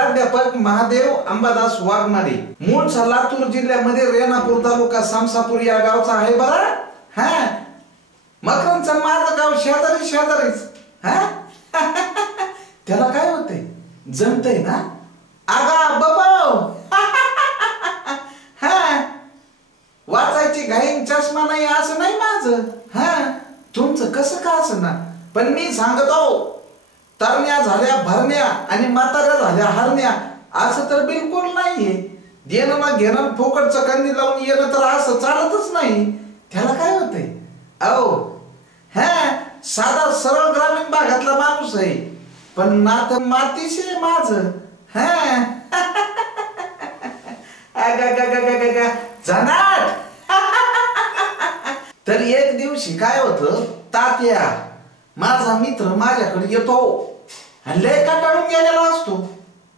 प्राध्यापक महादेव अंबादास वाघमारे, मूळ लातूर जिल्ह्यामध्ये रेणापूर तालुका सामसापूर या गावचा आहे बरा. हा, मकरंदचं माझं गाव शेजारीच. हा त्याला काय होतंय, जमतंय ना. आगा बाबा हा, वाचायची घाईन चष्मा नाही असं नाही माझं. हा, तुमचं कसं का असं ना, पण मी सांगतो, तरण्या झाल्या भरण्या आणि म्हाताऱ्या झाल्या हरण्या असं तर बिलकुल नाहीये. देणं ना घेणं फोकटचं कंदी लावून येणं तर असं चालतच नाही. त्याला काय होतंय अहो. हा, साधा सरळ ग्रामीण भागातला माणूस आहे, पण नातं मातीशी आहे माझं. हा जनाट. तर एक दिवशी काय होतं, तात्या माझा मित्र माझ्याकडे येतो आणि लय कंटाळून गेलेला असतो.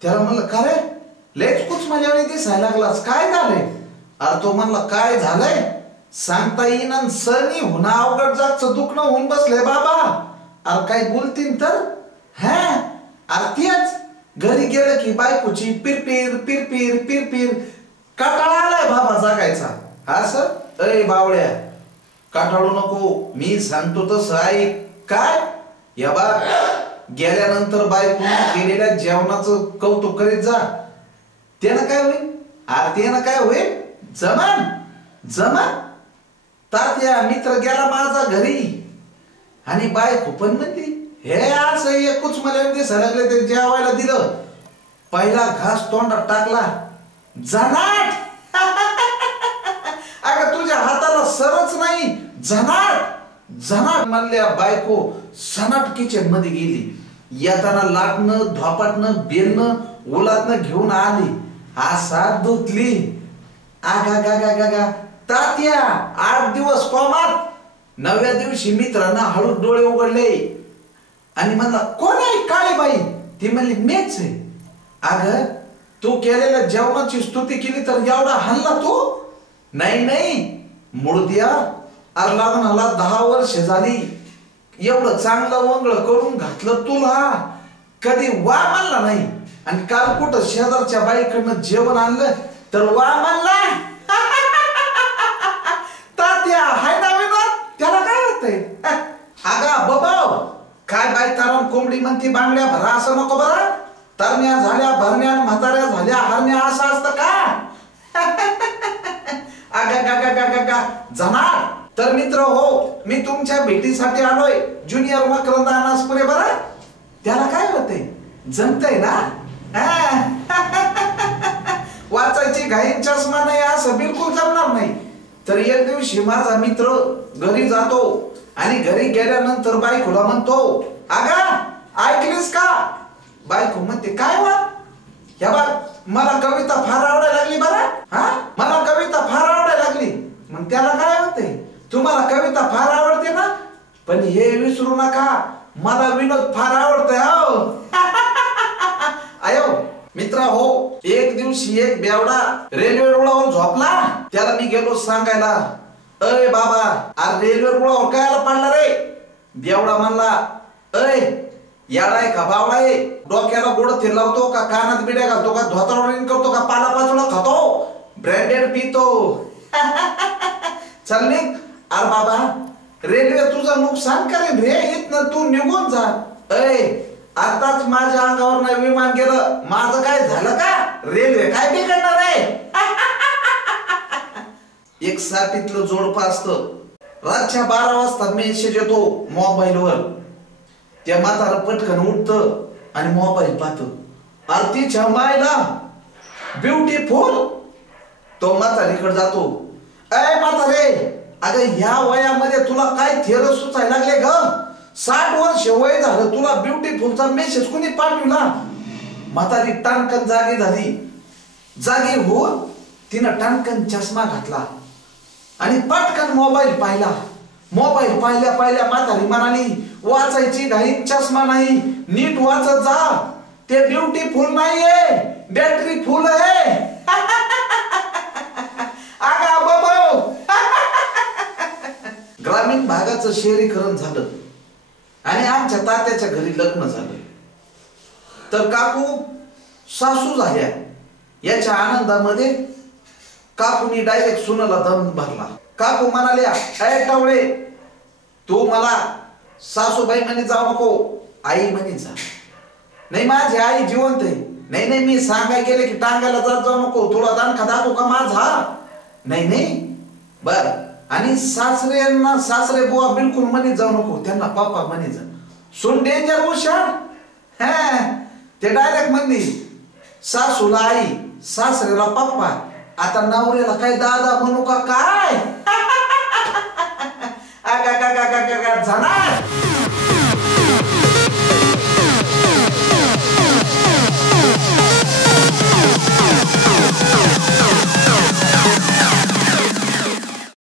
त्याला म्हणलं का रे, लयच कुच माझ्याकडे दिसायला लागलास, काय झालंय. अरे तो म्हणला काय झालंय सांगता येईन, सनी होणं अवघड जागचं दुखणं होऊन बसलंय बाबा. अरे काय बोलतीन तर. हा, अरे तेच घरी गेलं की बायकोची पिरपिर पिरपिर पिरपिर, कंटाळा आलाय बाबा जगायचा. असं अय बावड्या कंटाळू नको, मी सांगतो तसं ऐक. काय या बा, गेल्यानंतर बायकोने केलेल्या जेवणाचं कौतुक करीत जा. त्यानं काय होईल, त्यानं काय होईल, जमान जमान. तात्या मित्र गेला माझा घरी आणि बायको पण म्हणली हे असं एकूच मला दिसायला लागले. ते जेवायला दिलं, पहिला घास तोंडात टाकला, जनाट. अगं तुझ्या हाताला सरच नाही, जनाट जनाट म्हणल्या बायको. सनाट किचन मध्ये गेली, येताना लाटणं धोपाटणं बेलणं ओलातनं घेऊन आली, असा धुतली. आगा गा गा गा गा. तात्या 8 दिवस कोमात. 9व्या दिवशी मित्रांना हळूच डोळे उघडले आणि म्हणला कोण आहे काळी बाई. ती म्हणली मीच आहे. अगं तू केलेल्या जेवणाची स्तुती केली तर एवढा हल्ला तू. नाही मुळदिया, अरे लग्नाला 10 वर्ष झाली, एवढं चांगलं वंगळ करून घातलं तुला, कधी वा म्हणला नाही. आणि काल कुठं शेजारच्या बाईकडनं जेवण आणलं तर वा म्हणला. तात्या हाय ना विनोद, त्याला काय होतंय. अगा बाबा काय बाई तारण कोंबडी म्हणती बांगड्या भरा असं नको बरं. तरण्या झाल्या भरण्या म्हाताऱ्या झाल्या हरण्या असं असतं का. अगा गा गा गा गा गा जनार. तर मित्र हो, मी तुमच्या भेटीसाठी आलोय, ज्युनियर मकरंद अनासपुरे बरं. त्याला काय होतंय, जमतंय ना. वाचायची घाईन चष्मा नाही असं बिलकुल जमणार नाही. तर एक दिवशी माझा मित्र घरी जातो आणि घरी गेल्यानंतर बायकोला म्हणतो अगा ऐकलीस का. बायको म्हणते काय वा. या बा मला कविता फार आवडायला लागली बरं. हा, मला कविता फार आवडायला लागली. मग त्याला काय होतंय, तुम्हाला कविता फार आवडते ना, पण हे विसरू नका मला विनोद फार आवडतोय. हो आयो मित्र हो, एक दिवशी एक बेवडा रेल्वे रुळावर झोपला. त्याला मी गेलो सांगायला, अय बाबा अरे रेल्वे रुळावर कायला पडला रे. बेवडा म्हणला अय याडाय का बावडाय, डोक्याला गोड तेल लावतो का, कानात बिड्या घालतो का, धोतावरून करतो का, पाला पाचोळा खातो, ब्रँडेड पितो. चल निघ. अरे बाबा रेल्वे तुझं नुकसान करेन रे, इथनं तू निघून जा. अय आताच माझ्या अंगावर नाही विमान गेलं, माझं काय झालं का, रेल्वे काय बिघडणार आहे. एक साठीतलं जोडपं असतं. रातच्या 12 वाजता मेसेज येतो मोबाईलवर. त्या म्हातारा पटकन उठत आणि मोबाईल पाहतो. आरतीच्या मायला ब्युटीफुल. तो म्हातारीकडे जातो. अय म्हातारे, अगं ह्या वयामध्ये तुला काय थेर सुचायला लागले ग. 60 वर्ष वय झालं, तुला ब्युटीफुलचा मेसेज कोणी पाठवला. म्हातारी टाणकन जागी झाली. जागी होऊन तिनं टाणकन चष्मा घातला आणि पटकन मोबाईल पाहिला. मोबाईल पाहिल्या पाहिल्या म्हातारी म्हणाली वाचायची घाईन चष्मा नाही, नीट वाचत जा. ते ब्युटीफुल नाहीये, बॅटरी फुल आहे. आगा बाबा ग्रामीण भागाचं शहरीकरण झालं आणि आमच्या तात्याच्या घरी लग्न झालं. तर काकू सासू झाल्या याच्या आनंदामध्ये काकूनी डायरेक्ट सुनाला दम भरला. काकू म्हणाल्या, अय टवळे, तू मला सासूबाई म्हणे जाऊ नको, आई म्हणे जा. नाही माझी आई जिवंत आहे. नाही नाही मी सांगाय गेले की टांगायला जात जाऊ नको, थोडा दानखा दाखवू का माझा. नाही नाही बर. आणि सासऱ्यांना सासरे बुवा बिलकुल म्हणे जाऊ नको, त्यांना पप्पा म्हणे जा. सुन डेंजर हुशार. ते डायरेक्ट म्हणली सासूला आई, सासऱ्याला पप्पा, आता नवऱ्याला काय दादा म्हणू का काय. जाणार